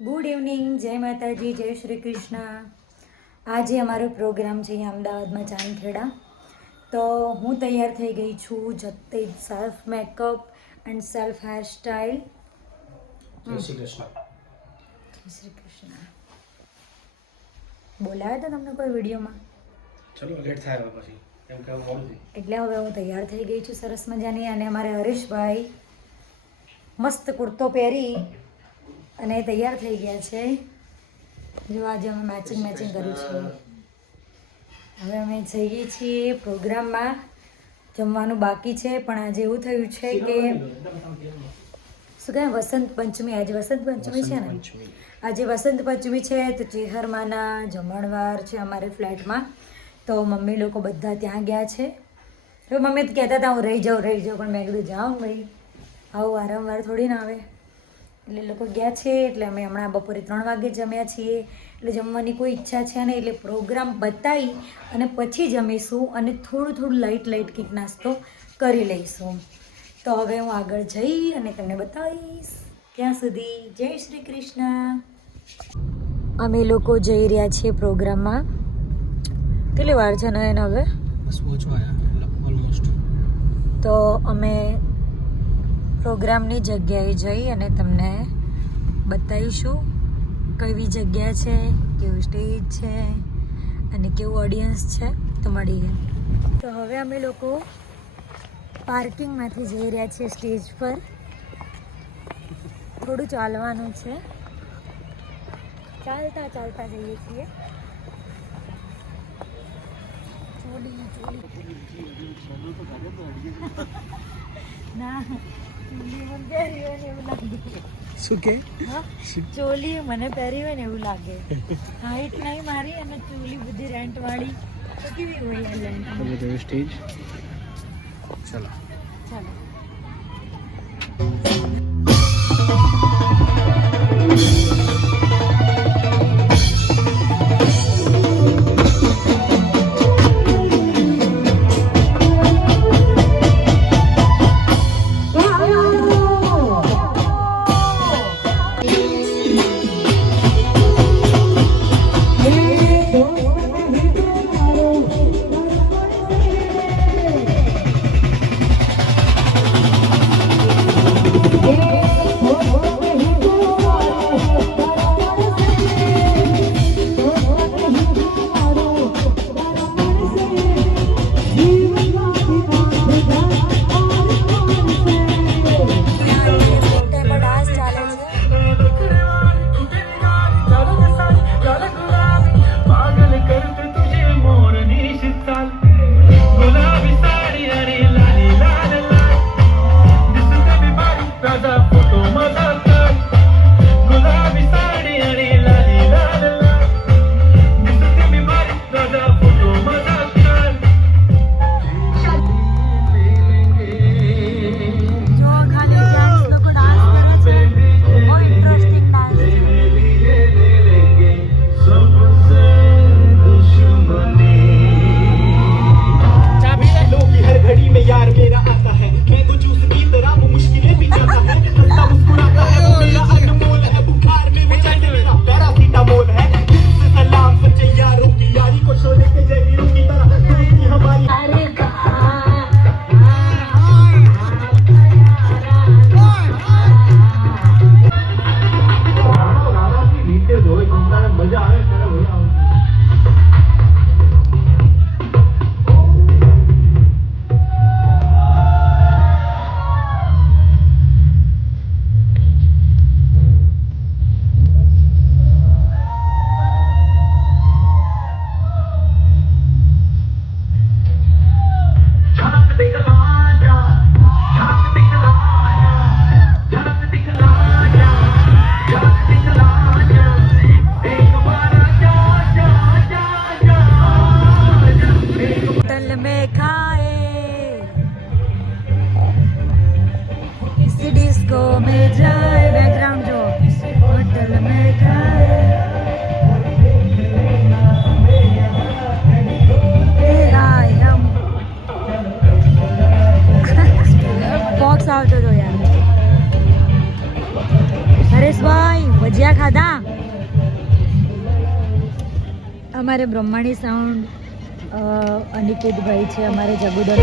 Good evening, જય માતાજી, જય શ્રી કૃષ્ણ. આજે અમારો પ્રોગ્રામ છે અહીંયા અમદાવાદમાં ચાંદખેડા. તો હું તૈયાર થઈ ગઈ છું, જતે self makeup and self hair style. Jai Shri Krishna. જય શ્રી કૃષ્ણ. બોલાવ્યા હતા તમને કોઈ વિડીયોમાં? ચલો લેટ થાય હવે પછી એમ કે મોડું થઈ. એટલે હવે હું તૈયાર થઈ ગઈ છું સરસ મજાની. અને અમારે હરીશભાઈ મસ્ત કુર્તો પહેરી અને તૈયાર થઈ ગયા છે. જો આજે અમે મેચિંગ કર્યું છે. હવે અમે જઈએ છીએ પ્રોગ્રામમાં. જમવાનું બાકી છે, પણ આજે એવું થયું છે કે શું કહેવાય, વસંત પંચમી. આજે વસંત પંચમી છે ને, આજે વસંત પંચમી છે. તો ચેહરમાના જમણવાર છે અમારે ફ્લેટમાં. તો મમ્મી લોકો બધા ત્યાં ગયા છે. તો મમ્મી કહેતા હતા હું રહી જાઉં, પણ મેં કીધું જાઉં ભાઈ, આવું વારંવાર થોડી ના આવે. એટલે લોકો ગયા છે. એટલે અમે હમણાં બપોરે 3 વાગે જમ્યા છીએ. એટલે જમવાની કોઈ ઈચ્છા છે નહીં. એટલે પ્રોગ્રામ બતાવી અને પછી જમીશું અને થોડું લાઇટ કંઈક નાસ્તો કરી લઈશું. તો હવે હું આગળ જઈ અને તમને બતાવીશ. ત્યાં સુધી જય શ્રી કૃષ્ણ. અમે લોકો જઈ રહ્યા છીએ પ્રોગ્રામમાં. કેટલી વાર છે ને એને હવે? બસ પહોંચવા આવ્યા ઓલમોસ્ટ. તો અમે પ્રોગ્રામની જગ્યાએ જઈ અને તમને બતાવીશું કેવી જગ્યા છે, કેવું સ્ટેજ છે અને કેવું ઓડિયન્સ છે. તો મળીએ. તો હવે અમે લોકો પાર્કિંગમાંથી જઈ રહ્યા છીએ સ્ટેજ પર. થોડું ચાલવાનું છે, ચાલતા જઈએ છીએ. ના, ચોલી મને પહેરી હોય ને એવું લાગે. શું કે? ચોલી મને પહેરી હોય ને એવું લાગે. હાઈટ નહીં મારી અને ચોલી બધી રેન્ટ વાળી. તો કેવી હોય એ રેન્ટ? સ્ટેજ. ચલો ચાલો. અમારે બ્રહ્માણી સાઉન્ડ અનિકેતભાઈ છે અમારે જગુદર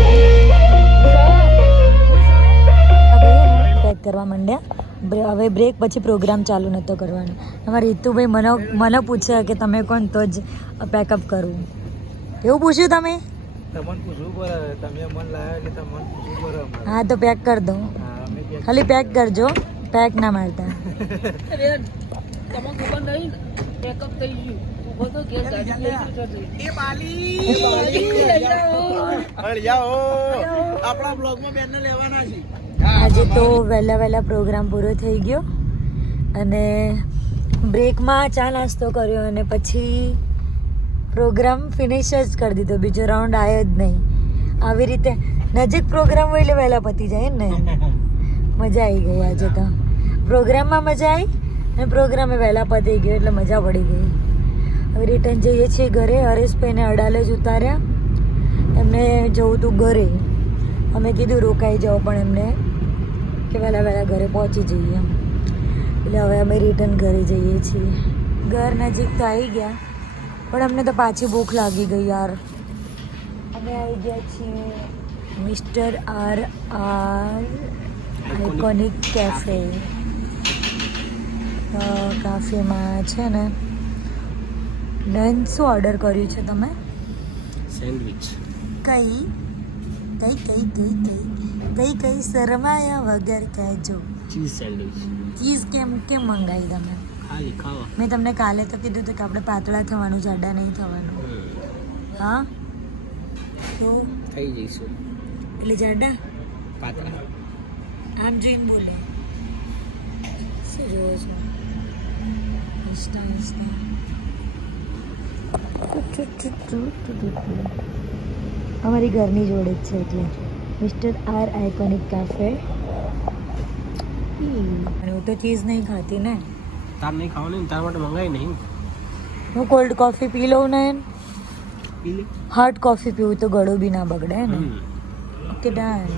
પેક કરવા માંડ્યા. હવે બ્રેક પછી પ્રોગ્રામ ચાલુ નહોતો કરવાનો. અમારે હિતુભાઈ મને પૂછે કે તમે કોણ તો જ પેકઅપ કરવું. એવું પૂછ્યું તમે? હા તો પેક કરી દો. ખાલી પેક કરજો, પેક ના મારતા. આજે તો વહેલા પ્રોગ્રામ પૂરો થઈ ગયો અને બ્રેકમાં ચા નાસ્તો કર્યો અને પછી પ્રોગ્રામ ફિનિશ જ કરી દીધો. બીજો રાઉન્ડ આવ્યો જ નહીં. આવી રીતે નજીક પ્રોગ્રામ હોય એટલે વહેલા પતી જાય ને. મજા આવી ગઈ આજે તો. પ્રોગ્રામમાં મજા આવી અને પ્રોગ્રામે વહેલા પતી ગયો એટલે મજા પડી ગઈ. હવે રિટર્ન જઈએ છીએ ઘરે. હરેશભાઈને અડાલે જ ઉતાર્યા. એમને જવું હતું ઘરે. અમે કીધું રોકાઈ જાઓ પણ એમને કે વહેલા ઘરે પહોંચી જઈએ. એટલે હવે અમે રિટર્ન ઘરે જઈએ છીએ. ઘર નજીક તો આવી ગયા પણ અમને તો પાછી ભૂખ લાગી ગઈ યાર. અમે આવી ગયા છીએ મિસ્ટર આર આઇકોનિક કેફે. કાફેમાં છે ને લંચ શું ઓર્ડર કર્યું છે તમે? સેન્ડવિચ. કઈ શરમાયા વગર કહેજો. Cheese sandwich. ચીઝ કેમ મંગાવી તમે? ખાલી ખાવા. મેં તમને કાલે તો કીધું હતું કે આપણે પાતળા થવાનું, જાડા નહીં થવાનું. હા તો થઈ જઈશું. એટલે જાડા પાતળા. આમ જોઈને બોલે. શું જોવો છો? અમારી ઘરની જોડે જ છે એટલે મિસ્ટર આર આઇકોનિક કેફે. હું તો ચીઝ નહીં ખાતી ને. તાર નહીં ખાવાની ને તાર માટે મંગાવી નહીં. હું કોલ્ડ કોફી પી લઉં ને. પી લે. હાર્ડ કોફી પીવું તો ગળું બી ના બગડે ને. Okay done.